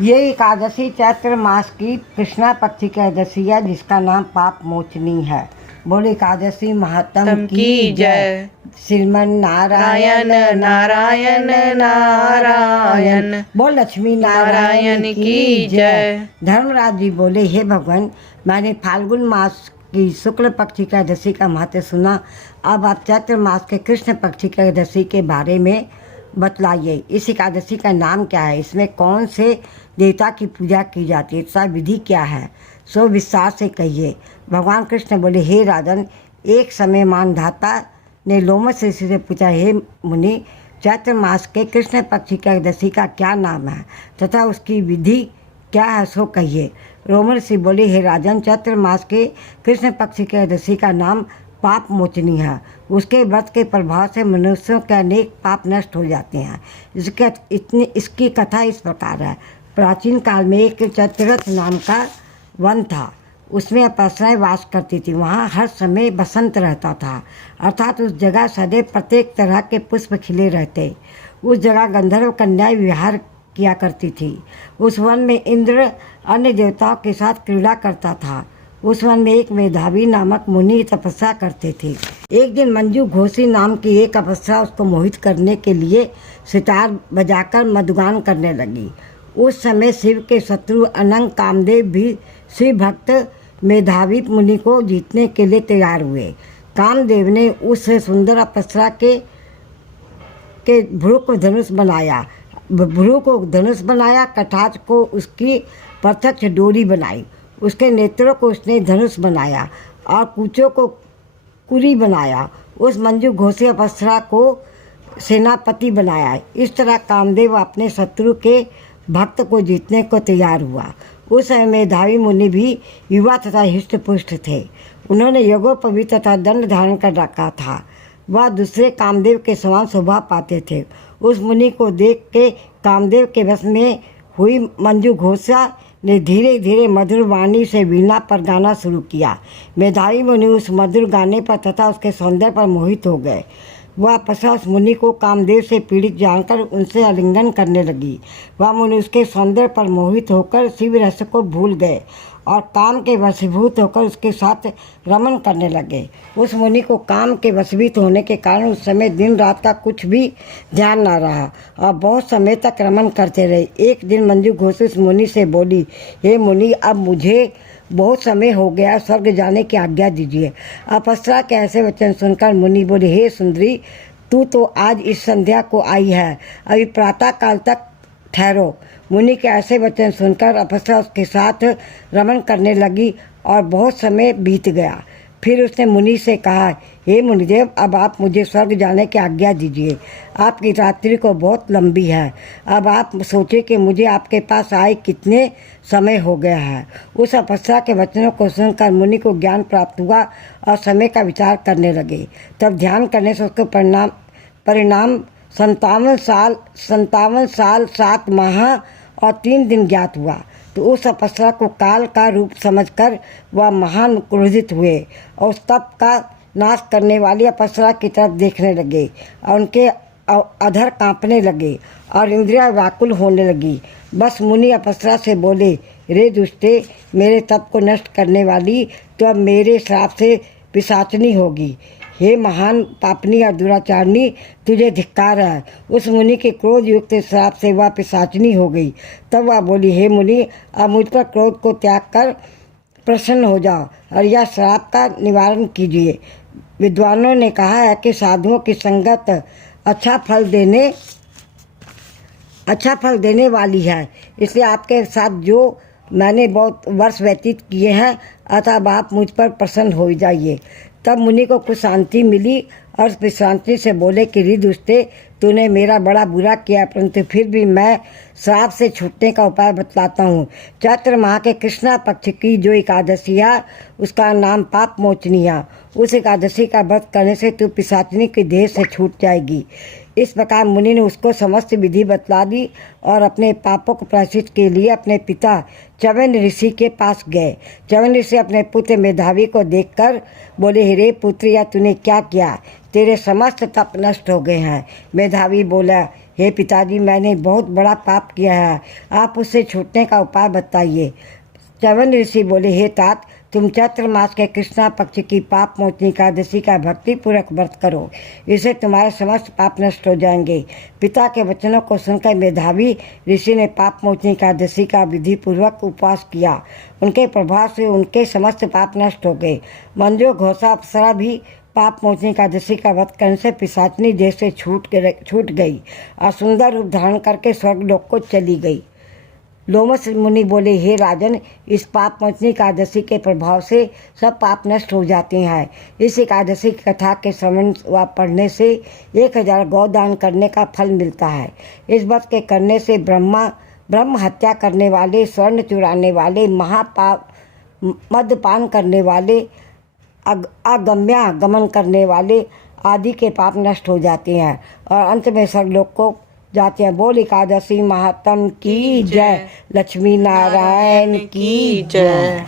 ये एकादशी चैत्र मास की कृष्णा पक्ष की एकादशी है, जिसका नाम पाप मोचनी है। बोले एकादशी महात्म की जय। श्रीमन नारायण नारायण नारायण, बोल लक्ष्मी नारायण की जय। धर्मराज जी बोले, हे भगवान, मैंने फाल्गुन मास की शुक्ल पक्ष की एकादशी का महत्व सुना। अब आप चैत्र मास के कृष्ण पक्ष की एकादशी के बारे में बतलाइए। इस एकादशी का नाम क्या है, इसमें कौन से देवता की पूजा की जाती है, इसका विधि क्या है, सो विस्तार से कहिए। भगवान कृष्ण बोले, हे राजन, एक समय मानधाता ने लोमश ऋषि से पूछा, हे मुनि, चैत्र मास के कृष्ण पक्ष की एकादशी का क्या नाम है तथा उसकी विधि क्या है, सो कहिए। रोमन ऋषि बोले, हे राजन, चैत्र मास के कृष्ण पक्ष की एकादशी का नाम पाप मोचनी है। उसके व्रत के प्रभाव से मनुष्यों के अनेक पाप नष्ट हो जाते हैं। इसकी कथा इस प्रकार है। प्राचीन काल में एक चैत्ररथ नाम का वन था। उसमें अप्सराएं वास करती थी। वहाँ हर समय बसंत रहता था, अर्थात उस जगह सदैव प्रत्येक तरह के पुष्प खिले रहते। उस जगह गंधर्व कन्याएं विहार किया करती थी। उस वन में इंद्र अन्य देवताओं के साथ क्रीड़ा करता था। उस वन में एक मेधावी नामक मुनि तपस्या करते थे। एक दिन मंजू घोषी नाम की एक अप्सरा उसको मोहित करने के लिए सितार बजाकर मधुगान करने लगी। उस समय शिव के शत्रु अनंग कामदेव भी शिव भक्त मेधावी मुनि को जीतने के लिए तैयार हुए। कामदेव ने उस सुंदर अप्सरा के भ्रू को धनुष बनाया, कटाक्ष को उसकी प्रत्यक्ष डोरी बनाई, उसके नेत्रों को उसने धनुष बनाया और कूचों को कुरी बनाया। उस मंजू घोषी अप्सरा को सेनापति बनाया। इस तरह कामदेव अपने शत्रु के भक्त को जीतने को तैयार हुआ। उस समय मेधावी मुनि भी युवा तथा हिष्ट पुष्ट थे। उन्होंने यज्ञोपवीत तथा दंड धारण कर रखा था। वह दूसरे कामदेव के समान शोभा पाते थे। उस मुनि को देख के कामदेव के वश में हुई मंजू घोषा ने धीरे धीरे मधुर वाणी से वीणा पर गाना शुरू किया। मेधावी मुनि उस मधुर गाने पर तथा उसके सौंदर्य पर मोहित हो गए। वह अप्सरा उस मुनि को कामदेव से पीड़ित जानकर उनसे आलिंगन करने लगी। वह मुनि उसके सौंदर्य पर मोहित होकर शिव रस को भूल गए और काम के वशीभूत होकर उसके साथ रमन करने लगे। उस मुनि को काम के वशीभूत होने के कारण उस समय दिन रात का कुछ भी ध्यान न रहा और बहुत समय तक रमन करते रहे। एक दिन मंजू घोषी उस मुनि से बोली, हे मुनि, अब मुझे बहुत समय हो गया, स्वर्ग जाने की आज्ञा दीजिए। अप्सरा के ऐसे वचन सुनकर मुनि बोले, हे सुंदरी, तू तो आज इस संध्या को आई है, अभी प्रातः काल तक ठहरो। मुनि के ऐसे वचन सुनकर अप्सरा उसके साथ रमन करने लगी और बहुत समय बीत गया। फिर उसने मुनि से कहा, हे मुनिदेव, अब आप मुझे स्वर्ग जाने की आज्ञा दीजिए। आपकी रात्रि को बहुत लंबी है। अब आप सोचे कि मुझे आपके पास आए कितने समय हो गया है। उस अप्सरा के वचनों को सुनकर मुनि को ज्ञान प्राप्त हुआ और समय का विचार करने लगे। तब ध्यान करने से उसको परिणाम 57 साल 7 माह और 3 दिन ज्ञात हुआ। तो उस अप्सरा को काल का रूप समझकर वह महान क्रोधित हुए और उस तप का नाश करने वाली अप्सरा की तरफ देखने लगे और उनके अधर कांपने लगे और इंद्रियां व्याकुल होने लगी। बस मुनि अप्सरा से बोले, रे दुष्टे, मेरे तप को नष्ट करने वाली, तो अब मेरे श्राप से पिशाचनी होगी। हे महान पापनी और दुराचारणी, तुझे धिक्कार है। उस मुनि के क्रोध युक्त श्राप से वह पिशाचनी हो गई। तब वह बोली, हे मुनि, अब मुझ पर क्रोध को त्याग कर प्रसन्न हो जाओ और यह श्राप का निवारण कीजिए। विद्वानों ने कहा है कि साधुओं की संगत अच्छा फल देने वाली है। इसलिए आपके साथ जो मैंने बहुत वर्ष व्यतीत किए हैं, अतः आप मुझ पर प्रसन्न हो जाइए। तब मुनि को कुछ शांति मिली और विश्रांति से बोले कि रे दुष्टे, तूने मेरा बड़ा बुरा किया, परंतु फिर भी मैं श्राप से छूटने का उपाय बतलाता हूँ। चैत्र माह के कृष्णा पक्ष की जो एकादशी है, उसका नाम पाप मोचनी है। उस एकादशी का व्रत करने से तू पिशाचिनी के देह से छूट जाएगी। इस प्रकार मुनि ने उसको समस्त विधि बतला दी और अपने पापों को प्रायश्चित के लिए अपने पिता च्यवन ऋषि के पास गए। च्यवन ऋषि अपने पुत्र मेधावी को देखकर बोले, हे पुत्र, या तूने क्या किया? तेरे समस्त तप नष्ट हो गए हैं। मेधावी बोला, हे पिताजी, मैंने बहुत बड़ा पाप किया है, आप उससे छूटने का उपाय बताइए। च्यवन ऋषि बोले, हे तात, तुम चैत्र मास के कृष्णा पक्ष की पाप मोचनी एकादशी का भक्तिपूर्वक व्रत करो, इससे तुम्हारे समस्त पाप नष्ट हो जाएंगे। पिता के वचनों को सुनकर मेधावी ऋषि ने पाप मोचनी एकादशी का विधिपूर्वक उपवास किया। उनके प्रभाव से उनके समस्त पाप नष्ट हो गए। मंजू घोषा अप्सरा भी पाप मोचनी एकादशी का व्रत करने से पिशाचनी देह से छूट गई और सुंदर रूप धारण करके स्वर्गलोक को चली गई। लोमस मुनि बोले, हे राजन, इस पाप मोचनी एकादशी के प्रभाव से सब पाप नष्ट हो जाते हैं। इस एकादशी की कथा के श्रवण व पढ़ने से 1000 गौदान करने का फल मिलता है। इस व्रत के करने से ब्रह्म हत्या करने वाले, स्वर्ण चुराने वाले, महापाप, मद्यपान करने वाले, गमन करने वाले आदि के पाप नष्ट हो जाते हैं और अंत में स्वर्गलोक को जाते हैं। बोल एकादशी महात्म की जय, लक्ष्मी नारायण की जय।